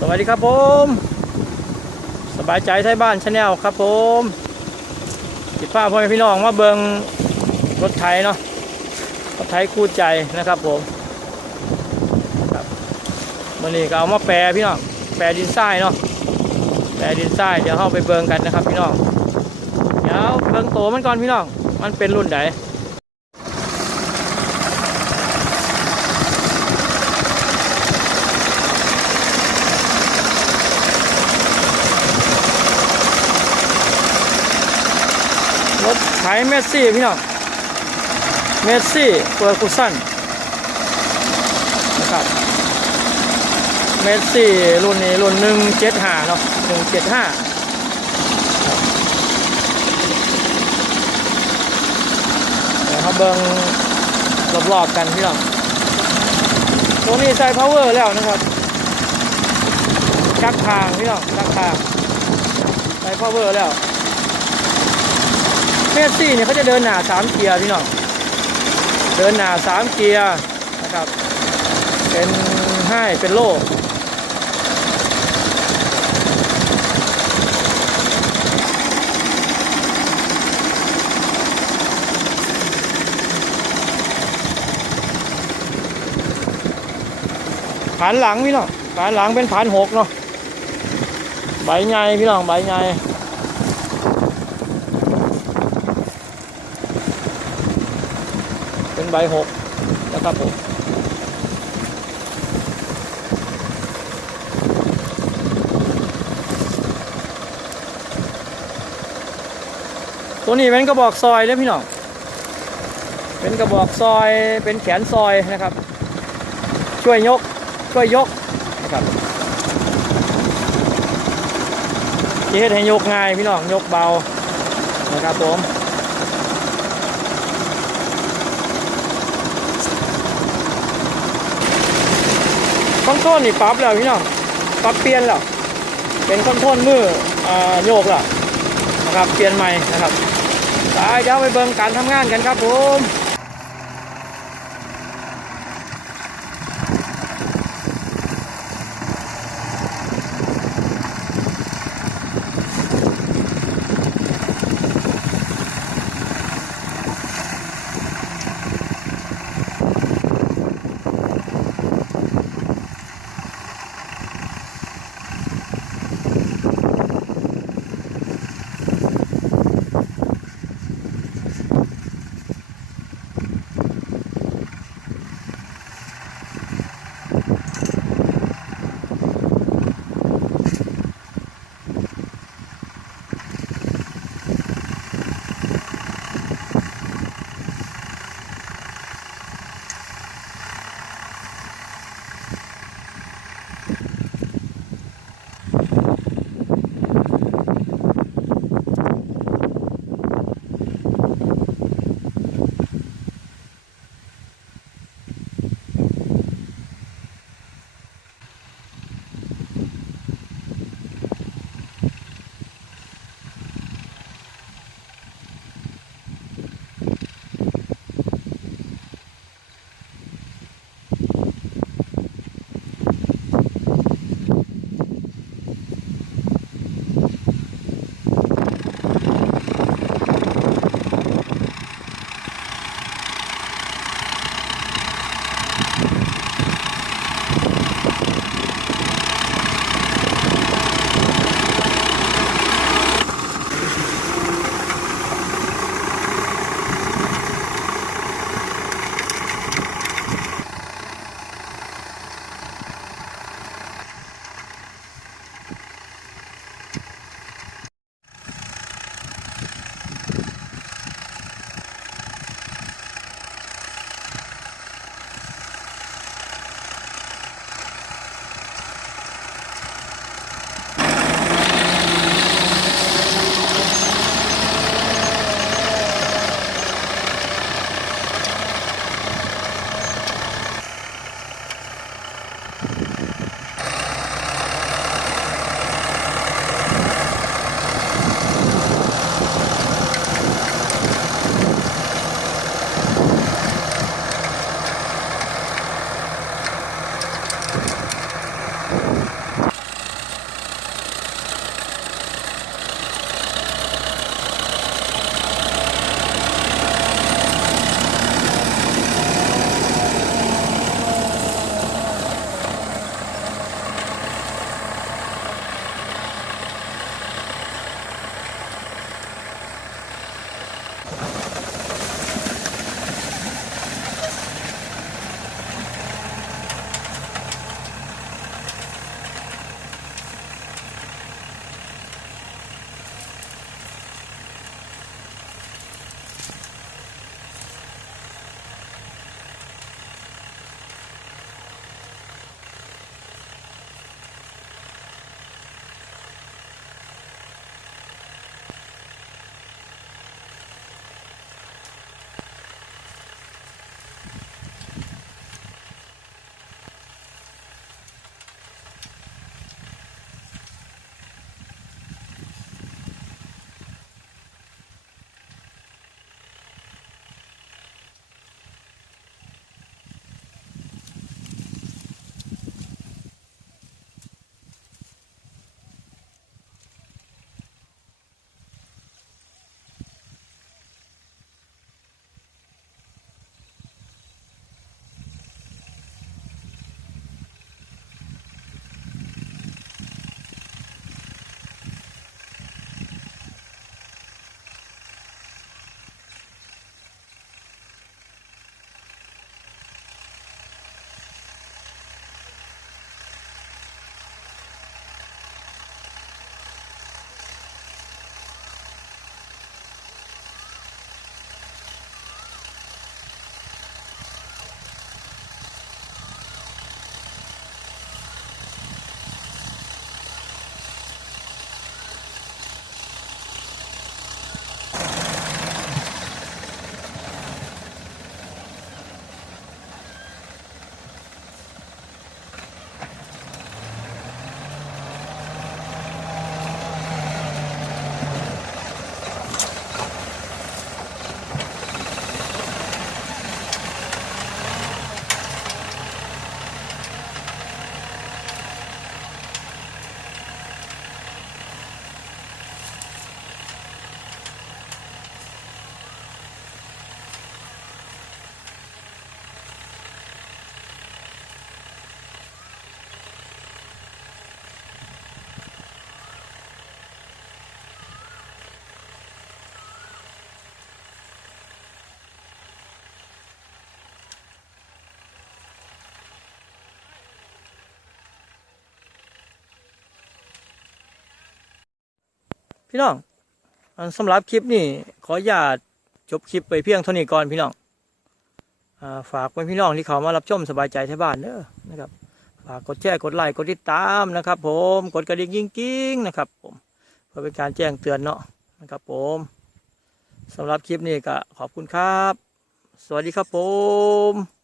สวัสดีครับผม สบายใจไทยบ้านชาแนลครับผมติดภาพพ่อแม่พี่น้องมาเบิงรถไถเนาะรถไถคู่ใจนะครับผมครับวันนี้ก็เอามาแปรพี่น้องแปรดินทรายเนาะแปรดินทรายเดี๋ยวเข้าไปเบิงกันนะครับพี่น้องเดี๋ยวเบิงโตมันก่อนพี่น้องมันเป็นรุ่นไหน รถไถเมสซี่พี่น้อง เมสซี่เปอร์คุชั่นนะครับ เมสซี่รุ่นนี้รุ่นหนึ่งเจ็ดห้าเนาะหนึ่งเจ็ดห้าเดี๋ยวเขาเบิ้งรอบๆกันพี่น้อง ตัวนี้ใส่ power แล้วนะครับชักทางพี่น้องชักทางใส่ power แล้ว เมสซี่เนี่ยเขาจะเดินหน้าสามเกียร์พี่น้องเดินหน้าสามเกียร์นะครับ เป็นให้เป็นโล่ผานหลังพี่น้องผานหลังเป็นผานหกเนาะใบใหญ่พี่น้องใบใหญ่ เป็น ใบหกนะครับผมตัวนี้เป็นกระบอกซอยเลยพี่น้อง เป็นกระบอกซอย เป็นแขนซอยนะครับ ช่วยยก ช่วยยกนะครับที่เฮ็ดให้ยกง่ายพี่น้อง ยกเบานะครับผม คอนโทรลนี่ปรับแล้วพี่น้องปรับเปลี่ยนแล้วเป็นคอนโทรลมืออ่าโยกแล้วนะครับเปลี่ยนใหม่นะครับไปเดี๋ยวไปเบิ่งการทำงานกันครับผม พี่น้องสำหรับคลิปนี้ขออนุญาตจบคลิปไปเพียงเท่านี้ก่อนพี่น้องฝากไว้พี่น้องที่เขามารับชมสบายใจที่บ้านเด้อนะครับฝากกดแชร์กดไลค์กดติดตามนะครับ ผมกดกระดิ่งกิ้งๆนะครับผมเพื่อเป็นการแจ้งเตือนเนาะนะครับ ผมสำหรับคลิปนี้ก็ขอบคุณครับ สวัสดีครับผม